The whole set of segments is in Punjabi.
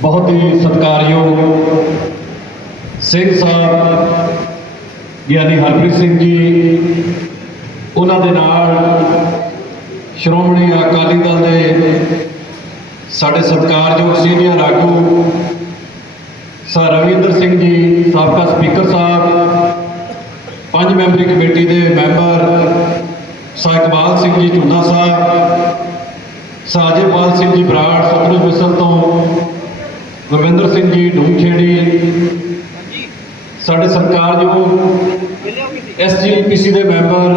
ਬਹੁਤ ਹੀ ਸਤਿਕਾਰਯੋਗ ਸਿੰਘ ਸਾਹਿਬ, ਗਿਆਨੀ ਹਰਪ੍ਰੀਤ ਸਿੰਘ ਜੀ, ਉਹਨਾਂ ਦੇ ਨਾਲ ਸ਼੍ਰੋਮਣੀ ਅਕਾਲੀ ਦਲ ਦੇ ਸਾਡੇ ਸਤਿਕਾਰਯੋਗ ਸੀਨੀਅਰ ਆਗੂ ਸਰ ਰਵਿੰਦਰ ਸਿੰਘ ਜੀ, ਸਾਬਕਾ ਸਪੀਕਰ ਸਾਹਿਬ, ਪੰਜ ਮੈਂਬਰੀ ਕਮੇਟੀ ਦੇ ਮੈਂਬਰ ਸਰ ਇਕਬਾਲ ਸਿੰਘ ਜੀ ਝੁੰਦਾ ਸਾਹਿਬ ਸਾਜੇਪਾਲ ਸਿੰਘ ਜੀ, ਬਰਾੜ ਸਤਲੁਜ ਮਿਸਲ ਤੋਂ ਗੁਰਵਿੰਦਰ ਸਿੰਘ ਜੀ ਢੂੰਖੇੜੀ ਸਾਡੇ ਸਤਿਕਾਰਯੋਗ ਐਸਜੀਪੀਸੀ ਦੇ ਮੈਂਬਰ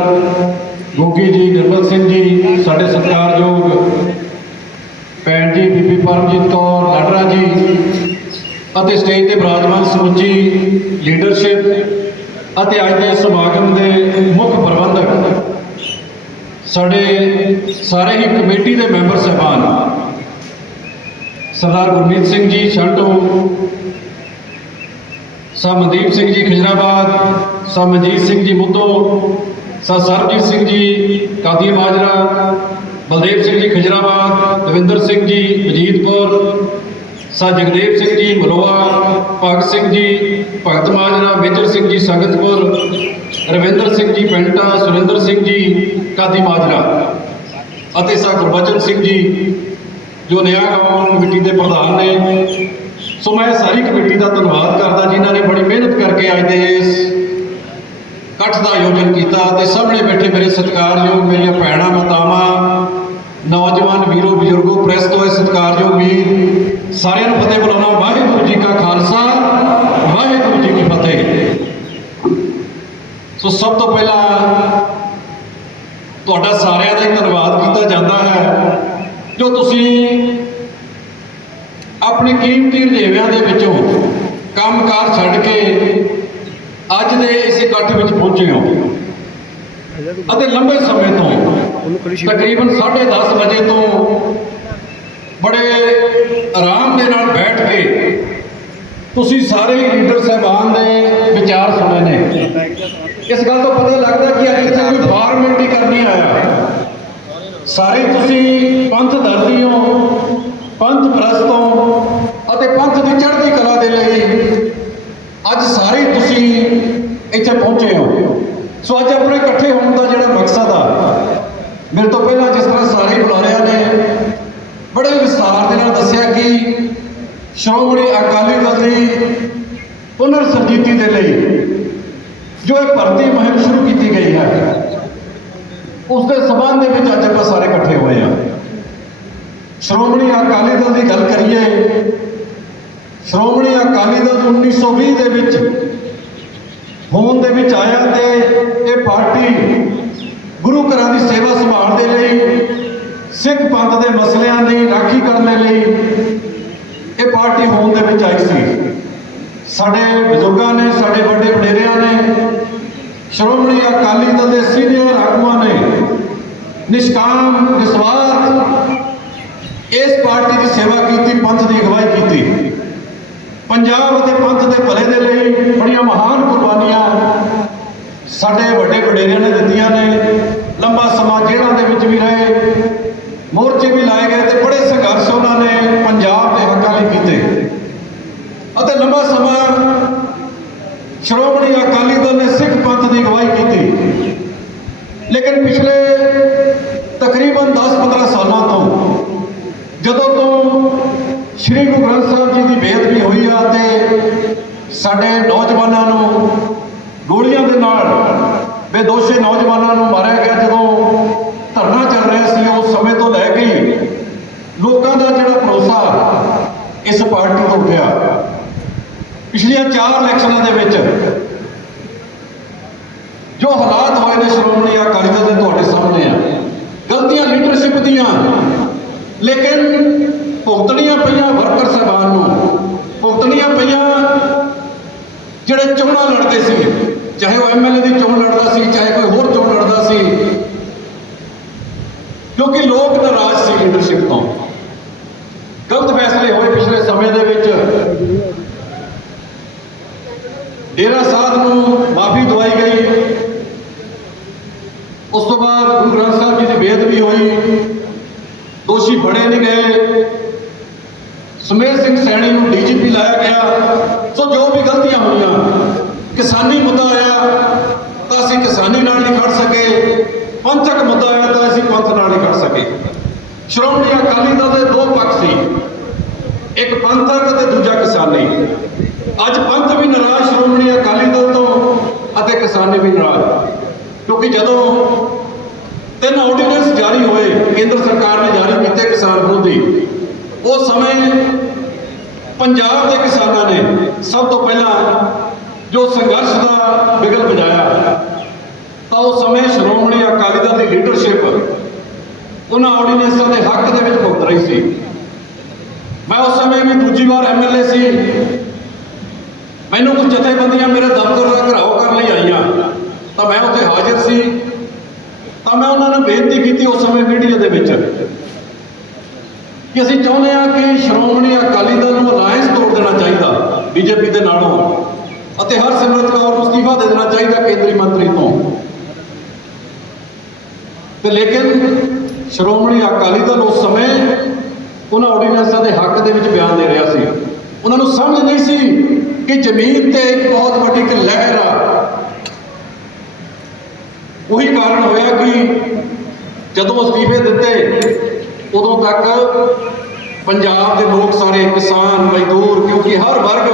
ਗੋਗੀ ਜੀ ਨਿਰਮਲ ਸਿੰਘ ਜੀ ਸਾਡੇ ਸਤਿਕਾਰਯੋਗ ਭੈਣ ਜੀ ਬੀਬੀ ਪਰਮਜੀਤ ਕੌਰ ਲਾਡਰਾ ਜੀ ਅਤੇ ਸਟੇਜ ਤੇ ਬਿਰਾਜਮਾਨ ਸਮੁੱਚੀ ਲੀਡਰਸ਼ਿਪ ਅਤੇ ਅੱਜ ਦੇ ਸਮਾਗਮ ਦੇ ਮੁੱਖ ਪ੍ਰਬੰਧਕ ਸਾਡੇ ਸਾਰੇ ਹੀ ਕਮੇਟੀ ਦੇ ਮੈਂਬਰ ਸਹਿਬਾਨ ਸਰਦਾਰ ਗੁਰਮੀਤ ਸਿੰਘ ਜੀ ਸ਼ੰਟੋ ਸਾ ਮਨਦੀਪ ਸਿੰਘ ਜੀ ਖਿਜਰਾਬਾਦ ਸਾ ਮਨਜੀਤ ਸਿੰਘ ਜੀ ਮੁੱਦੋ ਸਾ ਸਰਬਜੀਤ ਸਿੰਘ ਜੀ ਕਾਦੀ ਮਾਜਰਾ ਬਲਦੇਵ ਸਿੰਘ ਜੀ ਖਿਜਰਾਬਾਦ ਦਵਿੰਦਰ ਸਿੰਘ ਜੀ ਵਜੀਤ ਕੌਰ ਸਾ ਜਗਦੇਵ ਸਿੰਘ ਜੀ ਮਲੋਆ ਭਗਤ ਸਿੰਘ ਜੀ ਭਗਤ ਮਾਜਰਾ ਮੇਜਰ ਸਿੰਘ ਜੀ ਸੰਗਤਪੁਰ ਰਵਿੰਦਰ ਸਿੰਘ ਜੀ ਪਿੰਟਾ ਸੁਰਿੰਦਰ ਸਿੰਘ ਜੀ ਕਾਦੀ ਮਾਜਰਾ ਅਤੇ ਸਾ ਗੁਰਬਚਨ ਸਿੰਘ ਜੀ ਜੋ ਨਿਆਂ ਗਾਉਂ ਕਮੇਟੀ ਦੇ ਪ੍ਰਧਾਨ ਨੇ। ਸੋ ਮੈਂ ਸਾਰੀ ਕਮੇਟੀ ਦਾ ਧੰਨਵਾਦ ਕਰਦਾ, ਜਿਨ੍ਹਾਂ ਨੇ ਬੜੀ ਮਿਹਨਤ ਕਰਕੇ ਅੱਜ ਦੇ ਇਸ ਇਕੱਠ ਦਾ ਆਯੋਜਨ ਕੀਤਾ ਤੇ ਸਾਹਮਣੇ ਬੈਠੇ ਮੇਰੇ ਸਤਿਕਾਰਯੋਗ ਮੇਰੀਆਂ ਭੈਣਾਂ, ਮਾਤਾਵਾਂ, ਨੌਜਵਾਨ ਵੀਰੋ, ਬਜ਼ੁਰਗੋ, ਪ੍ਰੈਸ ਤੋਂ ਇਹ ਸਤਿਕਾਰਯੋਗ ਵੀਰ, ਸਾਰਿਆਂ ਨੂੰ ਫਤਿਹ ਬੁਲਾਉਣਾ ਵਾਹਿਗੁਰੂ ਜੀ ਕਾ ਖਾਲਸਾ, ਵਾਹਿਗੁਰੂ ਜੀ ਕੀ ਫਤਿਹ। ਸੋ ਸਭ ਤੋਂ ਪਹਿਲਾਂ ਤੁਹਾਡਾ ਸਾਰਿਆਂ ਦਾ ਹੀ ਧੰਨਵਾਦ ਕੀਤਾ ਜਾਂਦਾ ਹੈ। ਜੋ ਤੁਸੀਂ ਆਪਣੇ ਕੀਮਤੀ ਰਜੇਵਿਆਂ ਦੇ ਵਿੱਚੋਂ ਕੰਮਕਾਰ ਛੱਡ ਕੇ ਅੱਜ ਦੇ ਇਸ ਇਕੱਠ ਵਿੱਚ ਪਹੁੰਚੇ ਹੋ। ਅਤੇ ਲੰਬੇ ਸਮੇਂ ਤੋਂ, ਤਕਰੀਬਨ 10:30 ਵਜੇ ਤੋਂ ਬੜੇ ਆਰਾਮ ਦੇ ਨਾਲ ਬੈਠ ਕੇ ਤੁਸੀਂ ਸਾਰੇ ਲੀਡਰ ਸਾਹਿਬਾਨ ਦੇ ਵਿਚਾਰ ਸੁਣੇ ਨੇ। ਇਸ ਗੱਲ ਤੋਂ ਪਤਾ ਲੱਗਦਾ ਕਿ ਅੱਜ ਇੱਥੇ ਕੋਈ ਫਾਰਮੈਲਿਟੀ ਕਰਨੀ ਆਇਆ। ਸਾਰੇ ਤੁਸੀਂ ਪੰਥ ਦਰਦੀ ਹੋ ਪੰਥ ਪ੍ਰਸਤ ਹੋ ਅਤੇ ਪੰਥ ਦੀ ਚੜ੍ਹਦੀ ਕਲਾ ਦੇ ਲਈ ਅੱਜ ਸਾਰੇ ਤੁਸੀਂ ਇੱਥੇ ਪਹੁੰਚੇ ਹੋ। ਸੋ ਅੱਜ ਆਪਣੇ ਇਕੱਠੇ ਹੋਣ ਦਾ ਜਿਹੜਾ ਮਕਸਦ ਆ, ਮੇਰੇ ਤੋਂ ਪਹਿਲਾਂ ਜਿਸ ਤਰ੍ਹਾਂ ਸਾਰੇ ਬੁਲਾਰਿਆਂ ਨੇ ਬੜੇ ਵਿਸਥਾਰ ਦੇ ਨਾਲ ਦੱਸਿਆ ਕਿ ਸ਼੍ਰੋਮਣੀ ਅਕਾਲੀ ਦਲ ਦੀ ਪੁਨਰ ਸਰਜੀਤੀ ਦੇ ਲਈ ਜੋ ਇਹ ਭਰਤੀ ਮੁਹਿੰਮ ਸ਼ੁਰੂ ਕੀਤੀ ਗਈ ਹੈ ਉਸ ਦੇ ਸਬੰਧ ਦੇ ਵਿੱਚ ਅੱਜ ਆਪਾਂ ਸਾਰੇ ਇਕੱਠੇ ਹੋਏ ਹਾਂ। ਸ਼੍ਰੋਮਣੀ ਅਕਾਲੀ ਦਲ ਦੀ ਗੱਲ ਕਰੀਏ, ਸ਼੍ਰੋਮਣੀ ਅਕਾਲੀ ਦਲ 1920 ਦੇ ਵਿੱਚ ਹੋਂਦ ਦੇ ਵਿੱਚ ਆਇਆ ਤੇ ਇਹ ਪਾਰਟੀ ਗੁਰੂ ਘਰਾਂ ਦੀ ਸੇਵਾ ਸੰਭਾਲ ਦੇ ਲਈ, ਸਿੱਖ ਪੰਥ ਦੇ ਮਸਲਿਆਂ ਦੀ ਰਾਖੀ ਕਰਨ ਦੇ ਲਈ ਇਹ ਪਾਰਟੀ ਹੋਂਦ ਦੇ ਵਿੱਚ ਆਈ ਸੀ। ਸਾਡੇ ਬਜ਼ੁਰਗਾਂ ਨੇ, ਸਾਡੇ ਵੱਡੇ ਵਡੇਰਿਆਂ ਨੇ ਸ਼੍ਰੋਮਣੀ ਅਕਾਲੀ ਦਲ ਦੇ ਸੀਨੀਅਰ ਆਗੂਆਂ ਨੇ ਨਿਸ਼ਕਾਮ ਨਿਸਵਾਰਥ ਇਸ ਪਾਰਟੀ ਦੀ ਸੇਵਾ ਕੀਤੀ, ਪੰਥ ਦੀ ਅਗਵਾਈ ਕੀਤੀ। ਪੰਜਾਬ ਅਤੇ ਪੰਥ ਦੇ ਭਲੇ ਦੇ ਲਈ ਬੜੀਆਂ ਮਹਾਨ ਕੁਰਬਾਨੀਆਂ ਸਾਡੇ ਵੱਡੇ ਵਡੇਰਿਆਂ ਨੇ ਦਿੱਤੀਆਂ ਨੇ ਲੰਬਾ ਸਮਾਂ ਜੇਲ੍ਹਾਂ ਦੇ ਵਿੱਚ ਵੀ ਰਹੇ ਮੋਰਚੇ ਵੀ ਲਾਏ ਗਏ ਤੇ ਬੜੇ ਸੰਘਰਸ਼ ਉਹਨਾਂ ਨੇ ਪੰਜਾਬ ਦੇ ਹੱਕਾਂ ਲਈ ਕੀਤੇ ਅਤੇ ਲੰਬਾ ਸਮਾਂ ਸ਼੍ਰੋਮਣੀ ਅਕਾਲੀ ਦਲ ਨੇ ਸਿੱਖ ਪੰਥ ਦੀ ਅਗਵਾਈ ਕੀਤੀ। ਲੇਕਿਨ ਪਿਛਲੇ ਤਕਰੀਬਨ 10-15 ਸਾਲਾਂ ਤੋਂ ਜਦੋਂ ਤੋਂ ਸ੍ਰੀ ਗੁਰੂ ਗ੍ਰੰਥ ਸਾਹਿਬ ਜੀ ਦੀ ਬੇਅਦਬੀ ਹੋਈ ਆ ਤੇ ਸਾਡੇ ਨੌਜਵਾਨਾਂ ਨੂੰ ਗੋਲੀਆਂ ਦੇ ਨਾਲ ਬੇਦੋਸ਼ੇ ਨੌਜਵਾਨਾਂ ਨੂੰ ਮਾਰਿਆ ਗਿਆ, ਜਦੋਂ ਧਰਨਾ ਚੱਲ ਰਿਹਾ ਸੀ, ਉਸ ਸਮੇਂ ਤੋਂ ਲੈ ਕੇ ਲੋਕਾਂ ਦਾ ਜਿਹੜਾ ਭਰੋਸਾ ਇਸ ਪਾਰਟੀ ਤੋਂ ਉੱਠਿਆ। ਪਿਛਲੀਆਂ ਚਾਰ ਇਲੈਕਸ਼ਨਾਂ ਦੇ ਵਿੱਚ ਜੋ ਹਾਲਾਤ ਹੋਏ ਨੇ ਸ਼੍ਰੋਮਣੀ ਅਕਾਲੀ ਦਲ ਦੇ ਤੁਹਾਡੇ ਸਾਹਮਣੇ ਆ, ਗਲਤੀਆਂ ਲੀਡਰਸ਼ਿਪ ਦੀਆਂ, ਲੇਕਿਨ ਭੁਗਤਣੀਆਂ ਪਈਆਂ ਵਰਕਰ ਸਾਹਿਬਾਨ ਨੂੰ, ਭੁਗਤਣੀਆਂ ਪਈਆਂ ਜਿਹੜੇ ਚੋਣਾਂ ਲੜਦੇ ਸੀ, ਚਾਹੇ ਉਹ ਐਮਐਲਏ ਦੀ ਚੋਣ ਲੜਦਾ ਸੀ, ਚਾਹੇ ਕੋਈ ਹੋਰ ਚੋਣ ਲੜਦਾ ਸੀ, ਕਿਉਂਕਿ ਲੋਕ ਨਾਰਾਜ਼ ਸੀ ਲੀਡਰਸ਼ਿਪ ਤੋਂ। ਗਲਤ ਫੈਸਲੇ ਹੋਏ ਪਿਛਲੇ ਸਮੇਂ ਦੇ ਵਿੱਚ ਡੇਰਾ ਸਾਧ ਨੂੰ ਮਾਫੀ ਦਵਾਈ ਗਈ। ਉਸ ਤੋਂ ਬਾਅਦ ਗੁਰੂ ਗ੍ਰੰਥ ਸਾਹਿਬ ਜੀ ਦੀ ਬੇਅਦਬੀ ਹੋਈ। ਦੋਸ਼ੀ ਫੜੇ ਨਹੀਂ ਗਏ। ਸਮੇਰ ਸਿੰਘ ਸੈਣੀ ਨੂੰ ਡੀਜੀਪੀ ਲਾਇਆ ਗਿਆ। ਸੋ ਜੋ ਵੀ ਗਲਤੀਆਂ ਹੋਈਆਂ, ਕਿਸਾਨੀ ਮੁੱਦਾ ਆਇਆ ਤਾਂ ਅਸੀਂ ਕਿਸਾਨੀ ਨਾਲ ਨਹੀਂ ਖੜ ਸਕੇ। ਪੰਥਕ ਮੁੱਦਾ ਆਇਆ, ਤਾਂ ਅਸੀਂ ਪੰਥ ਨਾਲ ਨਹੀਂ ਖੜ ਸਕੇ। ਸ਼੍ਰੋਮਣੀ ਅਕਾਲੀ ਦਲ ਦੇ ਦੋ ਪੱਖ ਸੀ। ਇੱਕ ਪੰਥਕ ਤੇ ਦੂਜਾ ਕਿਸਾਨੀ। ਅੱਜ ਪੰਥ ਵੀ ਨਾਰਾਜ਼ ਸ਼੍ਰੋਮਣੀ ਅਕਾਲੀ ਦਲ ਅਤੇ ਕਿਸਾਨੀ ਵੀ ਨਾਰਾਜ਼। ਕਿਉਂਕਿ ਜਦੋਂ ਤਿੰਨ ਆਰਡੀਨੈਂਸ ਜਾਰੀ ਹੋਏ, ਕੇਂਦਰ ਸਰਕਾਰ ਨੇ ਜਾਰੀ ਕੀਤੇ ਕਿਸਾਨ ਵਿਰੋਧੀ, ਉਸ ਸਮੇਂ ਪੰਜਾਬ ਦੇ ਕਿਸਾਨਾਂ ਨੇ ਸਭ ਤੋਂ ਪਹਿਲਾਂ ਜੋ ਸੰਘਰਸ਼ ਦਾ ਬਿਗਲ ਵਜਾਇਆ ਤਾਂ ਉਸ ਸਮੇਂ ਸ਼੍ਰੋਮਣੀ ਅਕਾਲੀ ਦਲ ਦੀ ਲੀਡਰਸ਼ਿਪ ਉਹਨਾਂ ਆਰਡੀਨੈਂਸਾਂ ਦੇ ਹੱਕ ਦੇ ਵਿੱਚ ਭੁਗਤ ਰਹੀ ਸੀ। ਮੈਂ ਉਸ ਸਮੇਂ ਵੀ ਦੂਜੀ ਵਾਰ ਐਮਐਲਏ ਸੀ। ਮੈਨੂੰ ਕੁਝ ਜਥੇਬੰਦੀਆਂ ਮੇਰੇ ਦਫ਼ਤਰ ਦਾ ਘਰਾਓ ਕਰਨ ਲਈ ਆਈਆਂ ਤਾਂ ਮੈਂ ਉੱਥੇ ਹਾਜ਼ਰ ਸੀ। ਤਾਂ ਮੈਂ ਉਹਨਾਂ ਨੂੰ ਬੇਨਤੀ ਕੀਤੀ ਉਸ ਸਮੇਂ ਮੀਡੀਆ ਦੇ ਵਿੱਚ ਕਿ ਅਸੀਂ ਚਾਹੁੰਦੇ ਹਾਂ ਕਿ ਸ਼੍ਰੋਮਣੀ ਅਕਾਲੀ ਦਲ ਨੂੰ ਅਲਾਇੰਸ ਤੋੜ ਦੇਣਾ ਚਾਹੀਦਾ, ਬੀਜੇਪੀ ਦੇ ਨਾਲੋਂ ਅਤੇ ਹਰਸਿਮਰਤ ਕੌਰ ਨੂੰ ਅਸਤੀਫਾ ਦੇ ਦੇਣਾ ਚਾਹੀਦਾ ਕੇਂਦਰੀ ਮੰਤਰੀ ਤੋਂ। ਤੇ ਲੇਕਿਨ ਸ਼੍ਰੋਮਣੀ ਅਕਾਲੀ ਦਲ ਉਸ ਸਮੇਂ ਉਹਨਾਂ ਆਰਡੀਨੈਂਸਾਂ ਦੇ ਹੱਕ ਦੇ ਵਿੱਚ ਬਿਆਨ ਦੇ ਰਿਹਾ ਸੀ। ਉਹਨਾਂ ਨੂੰ ਸਮਝ ਨਹੀਂ ਸੀ ਕਿ ਜ਼ਮੀਨ ਤੇ ਇੱਕ ਬਹੁਤ ਵੱਡੀ ਇੱਕ ਲਹਿਰ ਆ ਉਹੀ ਕਾਰਨ ਹੋਇਆ ਕਿ ਜਦੋਂ ਅਸਤੀਫੇ ਦਿੱਤੇ, ਉਦੋਂ ਤੱਕ ਪੰਜਾਬ ਦੇ ਲੋਕ ਸਾਰੇ ਕਿਸਾਨ, ਮਜ਼ਦੂਰ, ਕਿਉਂਕਿ ਹਰ ਵਰਗ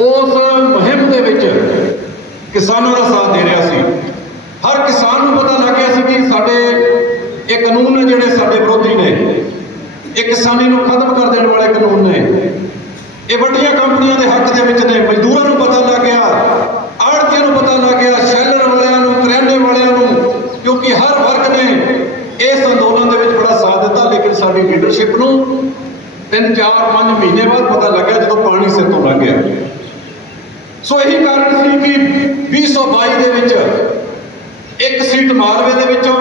ਉਸ ਮੁਹਿੰਮ ਦੇ ਵਿੱਚ ਕਿਸਾਨਾਂ ਦਾ ਸਾਥ ਦੇ ਰਿਹਾ ਸੀ। ਹਰ ਕਿਸਾਨ ਨੂੰ ਪਤਾ ਲੱਗ ਗਿਆ ਸੀ ਕਿ ਸਾਡੇ ਇਹ ਕਾਨੂੰਨ ਨੇ ਜਿਹੜੇ ਸਾਡੇ ਵਿਰੋਧੀ ਨੇ, ਇਹ ਕਿਸਾਨੀ ਨੂੰ ਖਤਮ ਕਰ ਦੇਣ ਵਾਲੇ ਕਾਨੂੰਨ ਨੇ। ਇਹ ਵੱਡੀਆਂ ਕੰਪਨੀਆਂ ਦੇ ਹੱਕ ਦੇ ਵਿੱਚ ਨੇ, ਮਜ਼ਦੂਰਾਂ ਨੂੰ ਪਤਾ ਲੱਗ ਗਿਆ, ਆੜਤੀਆਂ ਨੂੰ ਪਤਾ ਲੱਗ ਗਿਆ, ਸ਼ੈਲਰ ਵਾਲਿਆਂ ਨੂੰ ਕਰਿਆਨੇ ਵਾਲਿਆਂ ਨੂੰ ਕਿਉਂਕਿ ਹਰ ਵਰਗ ਨੇ ਇਸ ਅੰਦੋਲਨ ਦੇ ਵਿੱਚ ਬੜਾ ਸਾਥ ਦਿੱਤਾ, ਲੇਕਿਨ ਸਾਡੀ ਲੀਡਰਸ਼ਿਪ ਨੂੰ 3 4 5 ਮਹੀਨੇ ਬਾਅਦ ਪਤਾ ਲੱਗਿਆ ਜਦੋਂ ਪਾਣੀ ਸਿਰ ਤੋਂ ਲੰਘ ਗਿਆ। ਸੋ ਇਹੀ ਕਾਰਨ ਸੀ ਕਿ 2022 ਦੇ ਵਿੱਚ ਇੱਕ ਸੀਟ ਮਾਲਵੇ ਦੇ ਵਿੱਚੋਂ,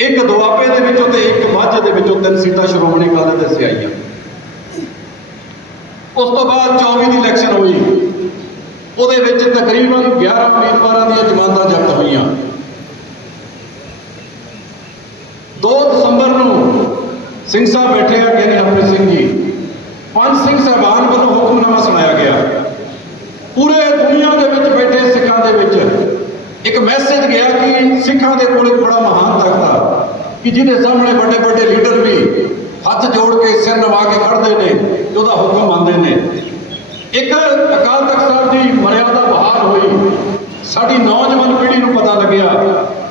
ਇੱਕ ਦੁਆਬੇ ਦੇ ਵਿੱਚੋਂ ਤੇ ਇੱਕ ਮਾਝੇ ਦੇ ਵਿੱਚੋਂ ਤਿੰਨ ਸੀਟਾਂ ਸ਼੍ਰੋਮਣੀ ਅਕਾਲੀ ਦਲ ਸੇ ਆਈਆਂ। ਉਸ ਤੋਂ ਬਾਅਦ 24 ਦੀ ਇਲੈਕਸ਼ਨ ਹੋਈ। ਉਹਦੇ ਵਿੱਚ ਤਕਰੀਬਨ 11 ਉਮੀਦਵਾਰਾਂ ਦੀਆਂ ਜ਼ਮਾਨਤਾਂ ਜ਼ਬਤ ਹੋਈਆਂ। ਸਿੰਘ ਸਾਹਿਬ ਬੈਠੇ ਆ ਗਿਆਨੀ ਹਰਪ੍ਰੀਤ ਸਿੰਘ ਜੀ। ਪੰਜ ਸਿੰਘ ਸਾਹਿਬਾਨ ਵੱਲੋਂ ਹੁਕਮਨਾਮਾ ਸੁਣਾਇਆ ਗਿਆ। ਪੂਰੇ ਦੁਨੀਆ ਦੇ ਵਿੱਚ ਬੈਠੇ ਸਿੱਖਾਂ ਦੇ ਵਿੱਚ ਇੱਕ ਮੈਸੇਜ ਗਿਆ ਕਿ ਸਿੱਖਾਂ ਦੇ ਕੋਲ ਇੱਕ ਬੜਾ ਮਹਾਨ ਤਖਤ ਆ, ਕਿ ਜਿਹਦੇ ਸਾਹਮਣੇ ਵੱਡੇ ਵੱਡੇ ਲੀਡਰ ਵੀ ਹੱਥ ਜੋੜ ਕੇ ਸਿਰ ਨਵਾ ਕੇ ਖੜਦੇ ਨੇ ਤੇ ਉਹਦਾ ਹੁਕਮ ਮੰਨਦੇ ਨੇ। ਇੱਕ ਅਕਾਲ ਤਖਤ ਸਾਹਿਬ ਦੀ ਮਰਿਆਦਾ ਬਹਾਲ ਹੋਈ। ਸਾਡੀ ਨੌਜਵਾਨ ਪੀੜ੍ਹੀ ਨੂੰ ਪਤਾ ਲੱਗਿਆ।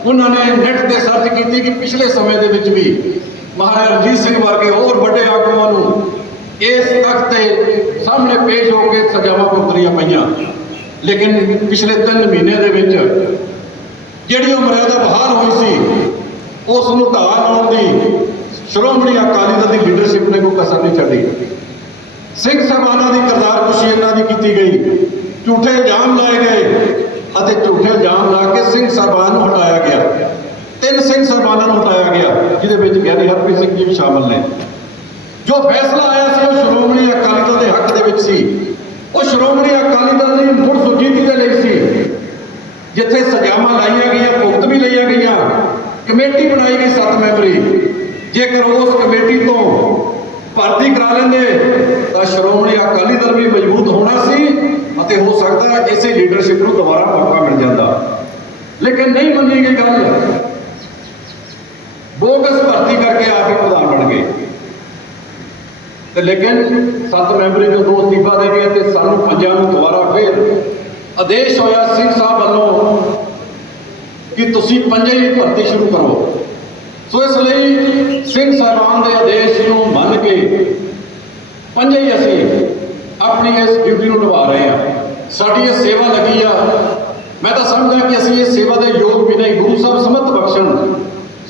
ਉਹਨਾਂ ਨੇ ਨੈਟ ਤੇ ਸਰਚ ਕੀਤੀ ਕਿ ਪਿਛਲੇ ਸਮੇਂ ਦੇ ਵਿੱਚ ਵੀ ਮਹਾਰਾਜਾ ਰਣਜੀਤ ਸਿੰਘ ਵਰਗੇ ਹੋਰ ਵੱਡੇ ਆਗੂਆਂ ਨੂੰ ਇਸ ਤਖਤ 'ਤੇ ਸਾਹਮਣੇ ਪੇਸ਼ ਹੋ ਕੇ ਸਜ਼ਾਵਾਂ ਭੁਗਤਣੀਆਂ ਪਈਆਂ। ਲੇਕਿਨ ਪਿਛਲੇ 3 ਮਹੀਨੇ ਦੇ ਵਿੱਚ ਜਿਹੜੀ ਉਹ ਮਰਿਆਦਾ ਬਹਾਲ ਹੋਈ ਸੀ, ਉਸ ਨੂੰ ਢਾਹ ਲਾਉਣ ਦੀ ਸ਼੍ਰੋਮਣੀ ਅਕਾਲੀ ਦਲ ਦੀ ਲੀਡਰਸ਼ਿਪ ਨੇ ਕੋਈ ਕਸਰ ਨਹੀਂ ਛੱਡੀ। ਸਿੰਘ ਸਾਹਿਬਾਨਾਂ ਦੀ ਕਰਤਾਰ ਕੁਸ਼ੀ ਇਹਨਾਂ ਦੀ ਕੀਤੀ ਗਈ। ਝੂਠੇ ਇਲਜ਼ਾਮ ਲਾਏ ਗਏ ਅਤੇ ਝੂਠੇ ਇਲਜ਼ਾਮ ਲਾ ਕੇ ਸਿੰਘ ਸਾਹਿਬਾਨ ਨੂੰ ਹਟਾਇਆ ਗਿਆ। ਤਿੰਨ ਸਿੰਘ ਸਾਹਿਬਾਨਾਂ ਨੂੰ ਹਟਾਇਆ ਗਿਆ ਜਿਹਦੇ ਵਿੱਚ ਗਿਆਨੀ ਹਰਪ੍ਰੀਤ ਸਿੰਘ ਜੀ ਵੀ ਸ਼ਾਮਲ ਨੇ। ਜੋ ਫੈਸਲਾ ਆਇਆ ਸੀ ਉਹ ਸ਼੍ਰੋਮਣੀ ਅਕਾਲੀ ਦਲ ਦੇ ਹੱਕ ਦੇ ਵਿੱਚ ਸੀ। ਉਹ ਸ਼੍ਰੋਮਣੀ ਅਕਾਲੀ ਦਲ ਦੀ ਮੁੜ ਸੁਜੀਤੀ ਦੇ ਲਈ ਸੀ। ਜਿੱਥੇ ਸਜ਼ਾਵਾਂ ਲਾਈਆਂ ਗਈਆਂ, ਭੁਗਤ ਵੀ ਲਈਆਂ ਗਈਆਂ, ਕਮੇਟੀ ਬਣਾਈ ਗਈ ਸੱਤ ਮੈਂਬਰੀ। ਜੇਕਰ ਉਸ ਕਮੇਟੀ ਤੋਂ ਭਰਤੀ ਕਰਾ ਲੈਂਦੇ, ਤਾਂ ਸ਼੍ਰੋਮਣੀ ਅਕਾਲੀ ਦਲ ਵੀ ਮਜ਼ਬੂਤ ਹੋਣਾ ਸੀ ਅਤੇ ਹੋ ਸਕਦਾ ਇਸੇ ਲੀਡਰਸ਼ਿਪ ਨੂੰ ਦੁਬਾਰਾ ਮੌਕਾ ਮਿਲ ਜਾਂਦਾ। ਲੇਕਿਨ ਨਹੀਂ ਮੰਨੀ ਗਈ ਗੱਲ। ਬੋਗਸ ਭਰਤੀ ਕਰਕੇ ਆਪ ਹੀ ਪ੍ਰਧਾਨ ਬਣ ਗਏ। ਤੇ ਲੇਕਿਨ ਸੱਤ ਮੈਂਬਰੀ ਜੋ ਦੋ ਅਸਤੀਫਾ ਦੇ ਗਏ ਤੇ ਸਾਨੂੰ ਪੰਜਾਂ ਨੂੰ ਦੁਬਾਰਾ ਫੇਰ ਆਦੇਸ਼ ਹੋਇਆ ਸਿੰਘ ਸਾਹਿਬ ਵੱਲੋਂ ਕਿ ਤੁਸੀਂ ਪੰਜੇ ਹੀ ਭਰਤੀ ਸ਼ੁਰੂ ਕਰੋ। ਸੋ ਇਸ ਲਈ ਸਿੰਘ ਸਾਹਿਬਾਨ ਦੇ ਆਦੇਸ਼ ਨੂੰ ਮੰਨ ਕੇ ਪੰਜੇ ਹੀ ਅਸੀਂ ਆਪਣੀ ਇਸ ਡਿਊਟੀ ਨੂੰ ਨਿਭਾ ਰਹੇ ਹਾਂ। ਸਾਡੀ ਇਹ ਸੇਵਾ ਲੱਗੀ ਆ। ਮੈਂ ਤਾਂ ਸਮਝਦਾ ਕਿ ਅਸੀਂ ਇਹ ਸੇਵਾ ਦੇ ਯੋਗ ਵੀ ਨਹੀਂ, ਗੁਰੂ ਸਾਹਿਬ ਸਮਤ ਬਖਸ਼ਣ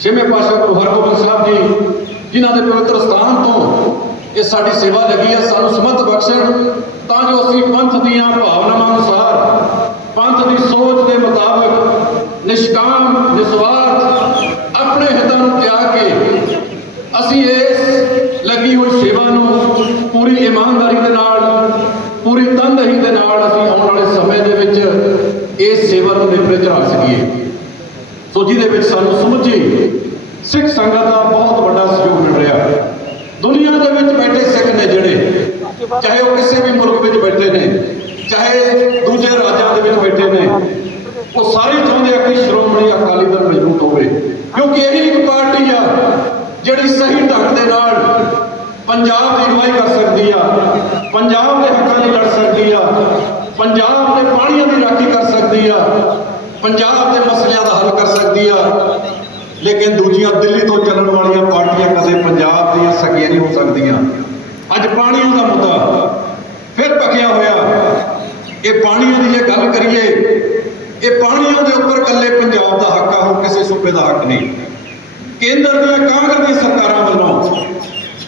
ਛੇਵੇਂ ਪਾਤਸ਼ਾਹ ਗੁਰੂ ਹਰਗੋਬਿੰਦ ਸਾਹਿਬ ਜੀ, ਜਿਨ੍ਹਾਂ ਦੇ ਪਵਿੱਤਰ ਸਥਾਨ ਤੋਂ ਇਹ ਸਾਡੀ ਸੇਵਾ ਲੱਗੀ ਹੈ ਸਾਨੂੰ ਸਮਤ ਬਖਸ਼ਣ, ਤਾਂ ਜੋ ਅਸੀਂ ਪੰਥ ਦੀਆਂ ਭਾਵਨਾਵਾਂ ਅਨੁਸਾਰ, ਪੰਥ ਦੀ ਸੋਚ ਦੇ ਮੁਤਾਬਕ ਨਿਸ਼ਕਾਮ, ਨਿਸਵਾਰਥ ਆਪਣੇ ਹਿੱਤਾਂ ਨੂੰ ਤਿਆਗ ਕੇ ਅਸੀਂ ਇਸ ਲੱਗੀ ਹੋਈ ਸੇਵਾ ਨੂੰ ਪੂਰੀ ਇਮਾਨਦਾਰੀ ਦੇ ਨਾਲ, ਪੂਰੀ ਤਨਦੇਹੀ ਦੇ ਨਾਲ ਅਸੀਂ ਆਉਣ ਵਾਲੇ ਸਮੇਂ ਦੇ ਵਿੱਚ ਇਸ ਸੇਵਾ ਨੂੰ ਨਿਭੇ ਚੜਾ ਸਕੀਏ। ਸੋ ਜਿਹਦੇ ਵਿੱਚ ਸਾਨੂੰ ਸਮੁੱਚੀ ਸਿੱਖ ਸੰਗਤ ਦਾ ਬਹੁਤ ਵੱਡਾ ਸਹਿਯੋਗ ਮਿਲ ਰਿਹਾ। ਦੁਨੀਆ ਦੇ ਵਿੱਚ ਬੈਠੇ ਸਿੱਖ ਨੇ ਜਿਹੜੇ, ਚਾਹੇ ਉਹ ਕਿਸੇ ਵੀ ਮੁਲਕ ਵਿੱਚ ਬੈਠੇ ਨੇ, ਚਾਹੇ ਦੂਜੇ ਰਾਜਾਂ ਦੇ ਵਿੱਚ ਬੈਠੇ ਨੇ, ਉਹ ਸਾਰੇ ਚਾਹੁੰਦੇ ਆ ਕਿ ਸ਼੍ਰੋਮਣੀ ਅਕਾਲੀ ਦਲ ਮਜ਼ਬੂਤ ਹੋਵੇ। ਕਿਉਂਕਿ ਇਹ ਇੱਕ ਪਾਰਟੀ ਆ, ਜਿਹੜੀ ਸਹੀ ਢੰਗ ਦੇ ਨਾਲ ਪੰਜਾਬ ਦੀ ਅਗਵਾਈ ਕਰ ਸਕਦੀ ਆ, ਪੰਜਾਬ ਦੇ ਹੱਕਾਂ ਲਈ ਲੜ ਸਕਦੀ ਆ, ਪੰਜਾਬ ਦੇ ਪਾਣੀਆਂ ਦੀ ਰਾਖੀ ਕਰ ਸਕਦੀ ਆ ਪੰਜਾਬ ਦੇ ਮਸਲਿਆਂ ਦਾ ਹੱਲ ਕਰ ਸਕਦੀ ਆ, ਲੇਕਿਨ ਦੂਜੀਆਂ ਦਿੱਲੀ ਤੋਂ ਚੱਲਣ ਵਾਲੀਆਂ ਪਾਰਟੀਆਂ ਕਦੇ ਪੰਜਾਬ ਦੀਆਂ ਸਕੀਆਂ ਨਹੀਂ ਹੋ ਸਕਦੀਆਂ। ਅੱਜ ਪਾਣੀਆਂ ਦਾ ਮੁੱਦਾ ਫਿਰ ਪੱਕਿਆ ਹੋਇਆ। ਇਹ ਪਾਣੀਆਂ ਦੀ ਜੇ ਗੱਲ ਕਰੀਏ, ਇਹ ਪਾਣੀਆਂ ਦੇ ਉੱਪਰ ਇਕੱਲੇ ਪੰਜਾਬ ਦਾ ਹੱਕ ਆ, ਹੋਰ ਕਿਸੇ ਸੂਬੇ ਦਾ ਹੱਕ ਨਹੀਂ। ਕੇਂਦਰ ਦੀਆਂ ਕਾਂਗਰਸ ਦੀਆਂ ਸਰਕਾਰਾਂ ਵੱਲੋਂ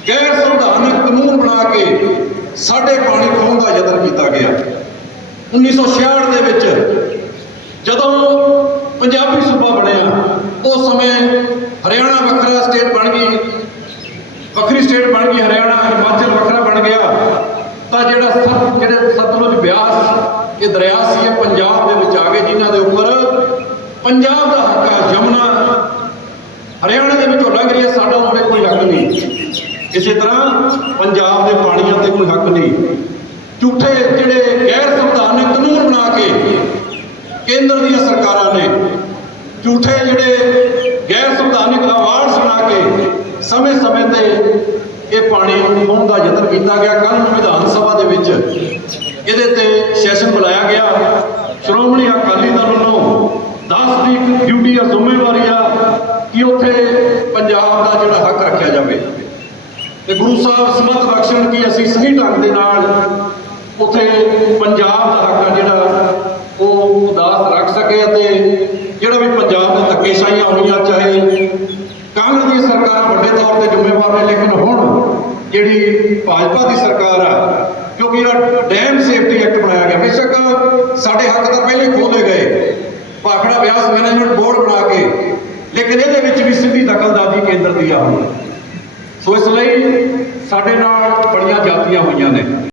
ਗੈਰ ਸੰਵਿਧਾਨਕ ਕਾਨੂੰਨ ਬਣਾ ਕੇ ਸਾਡੇ ਪਾਣੀ ਖੋਹਣ ਦਾ ਯਤਨ ਕੀਤਾ ਗਿਆ। 1966 ਦੇ ਵਿੱਚ ਜਦੋਂ ਪੰਜਾਬੀ ਸੂਬਾ ਬਣਿਆ, ਉਸ ਸਮੇਂ ਹਰਿਆਣਾ ਵੱਖਰਾ ਸਟੇਟ ਬਣ ਗਈ। ਵੱਖਰੀ ਸਟੇਟ ਬਣ ਗਈ, ਹਰਿਆਣਾ, ਹਿਮਾਚਲ ਵੱਖਰਾ ਬਣ ਗਿਆ। ਤਾਂ ਜਿਹੜਾ ਸਤ, ਜਿਹੜੇ ਸਤਲੁਜ ਬਿਆਸ, ਇਹ ਦਰਿਆ ਸੀ, ਇਹ ਪੰਜਾਬ ਦੇ ਵਿੱਚ ਆ ਗਏ, ਜਿਨ੍ਹਾਂ ਦੇ ਉੱਪਰ ਪੰਜਾਬ ਦਾ ਹੱਕ ਹੈ ਯਮੁਨਾ ਹਰਿਆਣਾ ਦੇ ਵਿੱਚੋਂ ਲੰਘ ਰਹੀ ਹੈ, ਸਾਡਾ ਉਹਦੇ ਕੋਈ ਹੱਕ ਨਹੀਂ। ਇਸੇ ਤਰ੍ਹਾਂ ਪੰਜਾਬ ਦੇ ਪਾਣੀਆਂ ਤੇ ਕੋਈ ਹੱਕ ਨਹੀਂ। ਝੂਠੇ ਜਿਹੜੇ ਗੈਰ ਸੰਵਿਧਾਨਕ ਕਾਨੂੰਨ ਬਣਾ ਕੇ ਕੇਂਦਰ ਦੀਆਂ ਸਰਕਾਰਾਂ ਨੇ ਝੂਠੇ ਜਿਹੜੇ ਗੈਰ ਸੰਵਿਧਾਨਿਕ ਅਵਾਰਡਸ ਸੁਣਾ ਕੇ ਸਮੇਂ-ਸਮੇਂ ਤੇ ਇਹ ਪਾਣੀ ਖੋਹਣ ਦਾ ਯਤਨ ਕੀਤਾ ਗਿਆ। ਕੱਲ ਨੂੰ ਵਿਧਾਨ ਸਭਾ ਦੇ ਵਿੱਚ ਇਹਦੇ ਤੇ ਸੈਸ਼ਨ ਬੁਲਾਇਆ ਗਿਆ। ਸ਼੍ਰੋਮਣੀ ਅਕਾਲੀ ਦਲ ਵੱਲੋਂ 10 ਦੀ ਡਿਊਟੀ ਆ, ਜ਼ਿੰਮੇਵਾਰੀ ਆ ਕਿ ਉੱਥੇ ਪੰਜਾਬ ਦਾ ਜਿਹੜਾ ਹੱਕ ਰੱਖਿਆ ਜਾਵੇ। ਤੇ ਗੁਰੂ ਸਾਹਿਬ ਸਮਤ ਬਖਸ਼ਣ ਕਿ ਅਸੀਂ ਸਹੀ ਢੰਗ ਦੇ ਨਾਲ ਉੱਥੇ ਪੰਜਾਬ ਦਾ ਹੱਕ ਆ ਜਿਹੜਾ ਉਹ ਉਦਾਸ ਰੱਖ ਸਕੇ ਅਤੇ ਜਿਹੜਾ ਵੀ ਪੰਜਾਬ ਹੋਈਆਂ, ਚਾਹੇ ਕਾਂਗਰਸ ਦੀ ਸਰਕਾਰ ਵੱਡੇ ਤੌਰ ਤੇ ਜ਼ਿੰਮੇਵਾਰ ਨੇ, ਲੇਕਿਨ ਹੁਣ ਜਿਹੜੀ ਭਾਜਪਾ ਦੀ ਸਰਕਾਰ ਆ, ਕਿਉਂਕਿ ਇਹਦਾ ਡੈਮ ਸੇਫਟੀ ਐਕਟ ਬਣਾਇਆ ਗਿਆ। ਬੇਸ਼ੱਕ ਸਾਡੇ ਹੱਕ ਤਾਂ ਪਹਿਲੇ ਖੋਲੇ ਗਏ, ਭਾਖੜਾ ਵਿਆਸ ਮੈਨੇਜਮੈਂਟ ਬੋਰਡ ਬਣਾ ਕੇ, ਲੇਕਿਨ ਇਹਦੇ ਵਿੱਚ ਵੀ ਸਿੱਧੀ ਦਖਲਅੰਦਾਜ਼ੀ ਕੇਂਦਰ ਦੀ ਆ ਹੁਣ। ਸੋ ਇਸ ਲਈ ਸਾਡੇ ਨਾਲ ਬੜੀਆਂ ਜਾਤੀਆਂ ਹੋਈਆਂ ਨੇ।